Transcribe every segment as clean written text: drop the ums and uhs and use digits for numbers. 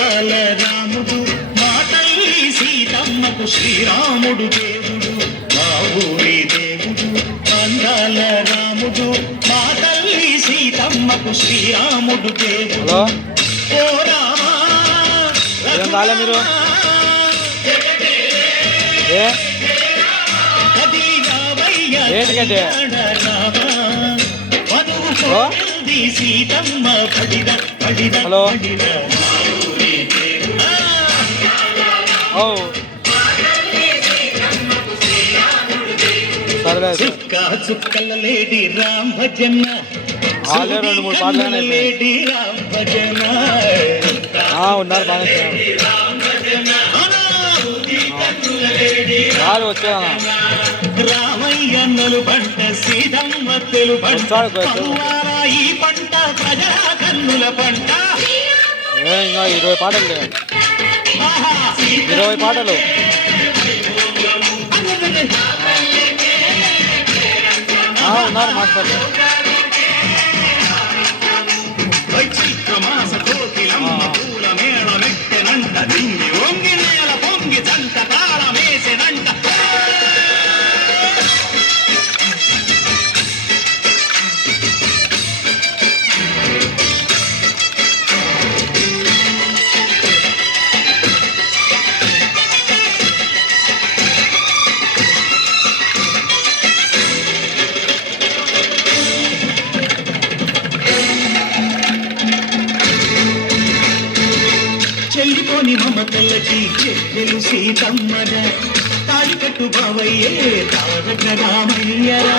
అందాల రాముడు మా తల్లి సీతమ్మకు శ్రీరాముడు దేవుడు మా ఊరి దేవుడు అందాల రాముడు మా తల్లి సీతమ్మకు శ్రీరాముడు దేవుడు ఓ రామా మీరు ఏంటంటే సీతమ్మ పడిద పడిద హలో చుక్క చుక్కల లేడి రామ్ భజన రెండు మూడు పాటలు లేడి రామ్ భజన ఉన్నారు బాగా వచ్చా రామయ్యన్నలు పంట సీతమ్మత్తెలు పంట ఈ పంట ప్రజా కన్నుల పంట ఇంకా 20 పాటలు 20 పాటలు ఉన్నారు మాస్టర్ చైత్రమాస కోకిలమ్మ పూల మేళ మెట్టెనంట దింగి వంగి నేల పొంగి చంట తాళమేసెనంట చెల్లిపోని మమతల్లకి చెల్లెలు సీతమ్మర తాళికట్టు బావయ్యే తారక రామయ్యరా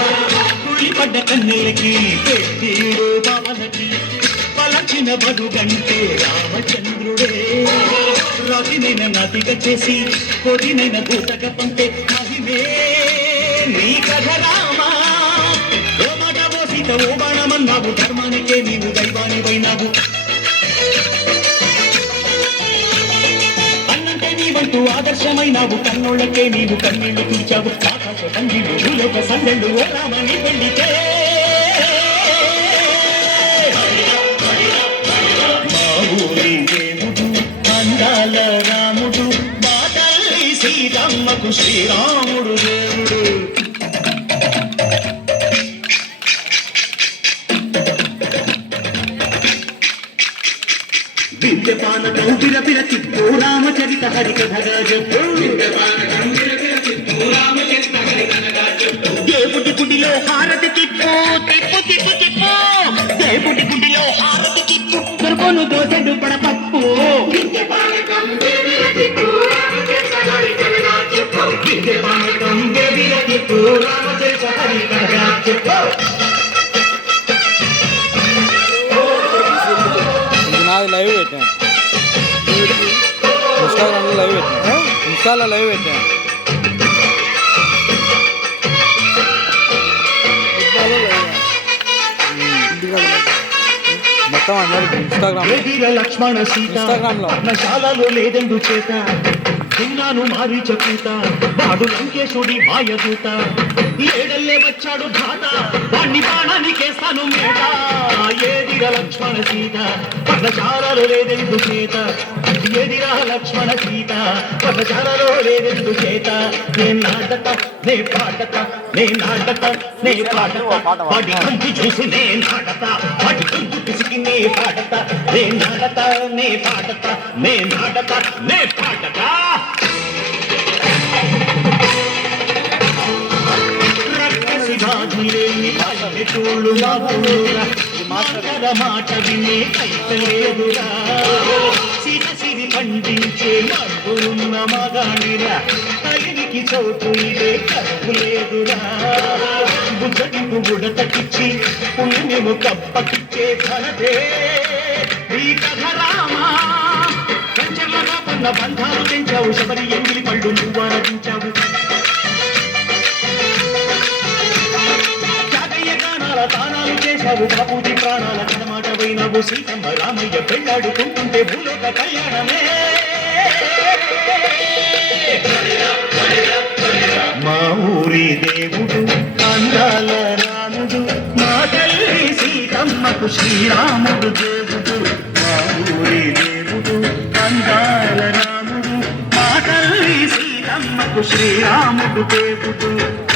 కుళ్ళిపడ్డ కన్నెలకి పెట్టీడు బావలకి పలచిన బడుగంటే రామచంద్రుడే రాతినైన నాటిక చేసి కొడినైన భూతక పంటే మహిమే నీ కథ రామా ఓ మాట ఓ సీత ఓ బాణమన్నావు ధర్మానికే నీవు దైవానివైనావు నీవంటూ ఆదర్శమైనావు కన్నోళ్ళకే నీవు కన్నీళ్లు తుడిచావు ఆకాశ కందిలు భూలోక సందెళ్ళు ఓ రామని పెళ్లితే మా ఊరి దేవుడు అందాల రాముడు మా తల్లి సీతమ్మకు శ్రీరాముడు దేవుడు విద్యపానకం బిరబిర తిప్పు రామచరిత హరికథగా చెప్పు దేవుడి గుడిలో హారతి తిప్పు తిప్పు తిప్పు తిప్పు దేవుడి గుడిలో హారతి తిప్పు దొరకొను దోసెడు పడపప్పు విద్యపానకం బిరబిర తిప్పు రామచరిత హరికథగా చెప్పు లైవ్ పెట్టాను ఇన్స్టాగ్రామ్లో లైవ్ పెట్టాను ఇన్స్టాలో లైవ్ పెట్టాను మొత్తం అందరికి ఇన్స్టాగ్రామ్లో లేదెందు చేత చిన్నాను మారి చెప్పుత వాడు లంకేశుడి మాయదూత ఏడల్లే వచ్చాడు ఘాత వాణ్ణి బాణానికేస్తాను మేట ఏదిరా లక్ష్మణ సీత పర్ణశాలలో లేదెందు చేత ఏదిరా లక్ష్మణ సీత పర్ణశాలలో లేదెందు చేత నే నాటక నే పాటక నే నాటక నే పాటక వాడి కంటి చూసి నే నాటక వాడి కంటి పిసికి నే పాటక నే నాటక నే పాటక నే నాటక నే పాటక పల్లెటూళ్ళు మాటల మాట వినే కైతలేదురా సిరి సిరి పండించే మబ్బులున్న మగాడిరా తగిరికి చోటు ఇదే కరువులేదురా బుజ్జడిపు బుడతకిచ్చి పుణ్యము కప్పకిచ్చే ధనదే ఈ కథ రామా కంచెలగా కొన్న బంధాలు పెంచావు శబరి ఎంగిలి పళ్ళు నువ్వు ఆరాధించావు తానాలు చేశావు బాపూజీ ప్రాణాల కనమాట పోయినావు సీతమ్మ రామయ్య పెళ్ళాడుకుంటుంటే భూలోక కళ్యాణమే మా ఊరి దేవుడు అందాల రాముడు మా తల్లి సీతమ్మకు శ్రీరాముడు దేవుడు మా ఊరి దేవుడు శ్రీరాముడు దేవుడు